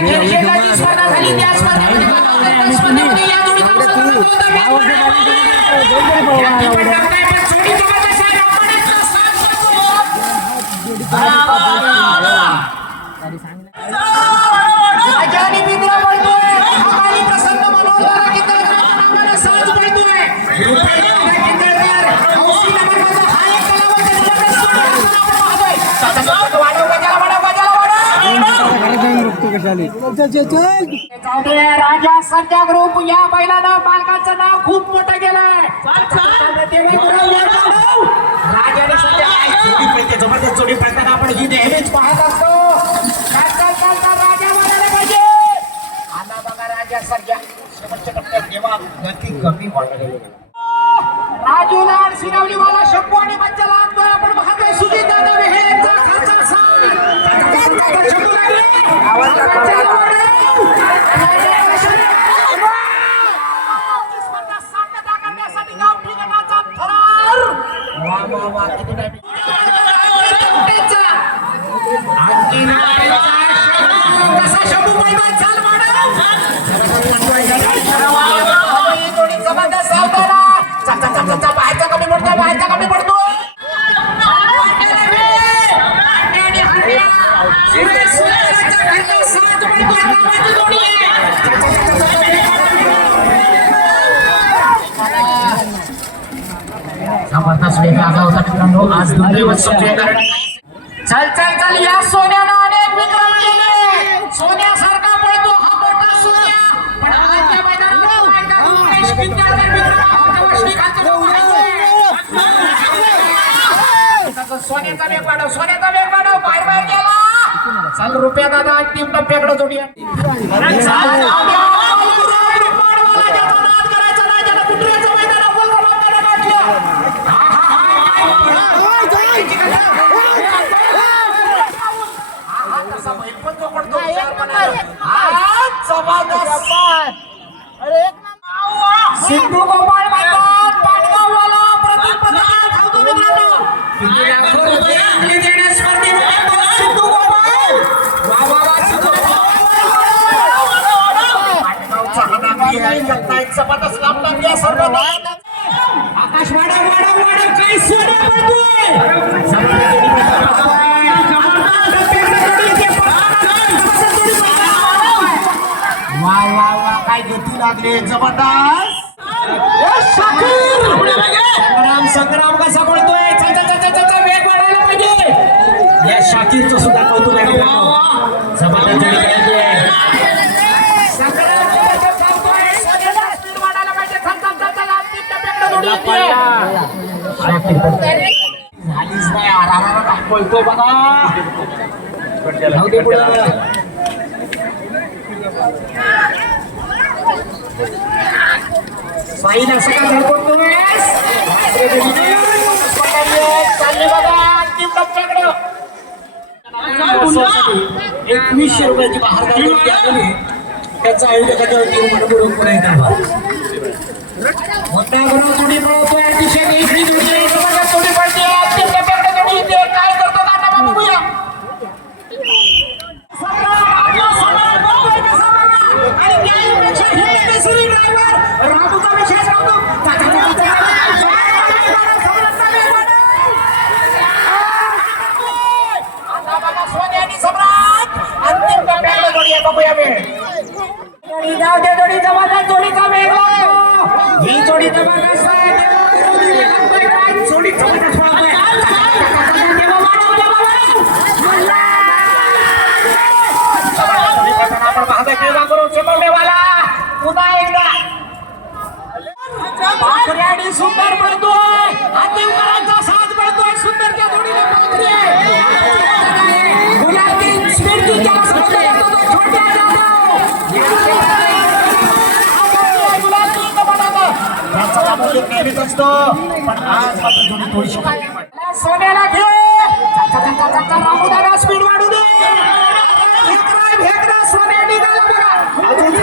खेळाची स्पर्धा झाली वाढव. राजा सध्या ग्रुप या बैलानं बालकांचं नाव खूप मोठं गेलंय देवी गुरव राजाने सध्या जबरदस्त जोडी आपण ही नेहमीच पाहत असतो चल, चल, राजा म्हणायला पाहिजे शेवटच्या टप्प्यात जेव्हा गती कमी वाटली राजू लाड सिनवलीवाला शंभू आणि मज्जा लागतोय आपण पाहतोय सुजित दादा हे यांचा खाचा साथ. शंभू लागले. मज्जा लागले. स्पर्धा साम्यता करण्यासाठी गावठी गटाचा थरार. वा, वा, वा, किती टाइम. आणखीन आलेला शंभू. कसा शंभू मैदान चाल माडव. मित्रांनो आज दुर्दैव कारण चल चल चल या सोन्यानं अनेक विक्रम केले. सोन्यासारखा पळतो हा मोठा सोन्या. पण आजच्या मैदानात सोन्याचा वेग वाढव सोन्याचा वेग वाढव. बाहेर बाहेर गेला. चल रुपया दादा अंतिम टप्प्याकडे जोडूया चल, जाऊ द्या. गुरु, पाडवाला ज्याचा नाद करायचा नाही, ज्याला कुत्र्याचं मैदान अव्वल क्रमांकाने गाठलं. हा, हा, हा, हा, हा, तसा बैल पण तो पडतो, हुशार पण आहे. हा, जबरदस्त. सिद्धू गोपाळ म्हणतात पाटगाववाला प्रथम पदकाला धावतो मित्रांनो किती लाखो रुपये आपली देण्यास स्पर्धेमध्ये तो सिद्धू गोपाळ वा वा वा सिद्धू गोपाळ. पाटगावचा नागरी आहे करता एक जबरदस्त लांबणार या सर्व. आकाश वाडा वाडा वाडा काय सोन्या पडतोय काय गती लागली जबरदस्त ओ, शाकीर! संग्राम संग्राम कसा चल, वेग वाढवायला पाहिजे. या शाकीरचं सुद्धा कौतुक आहे वाढायला. झालीच नाही आरामाला काय पळतोय बघा बघा अंतिम टप्प्याकडं. एकवीसशे रुपयाची बाहेर आलेली त्याचा आयोजकाच्या वतीने मनपूर्वक पुढे मोठ्या बरोबर जोडी पळवतोय अतिशय असतो पण सोन्याला घे. रामू स्पीड वाढू दे. सोन्या निघाला बघा. अजून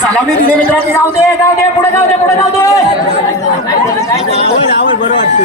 सलामी दिली मित्रांनी. जाऊ दे जाऊ दे पुढे जाऊ दे पुढे जाऊ दे. बरं वाटतं.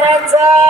Speranza!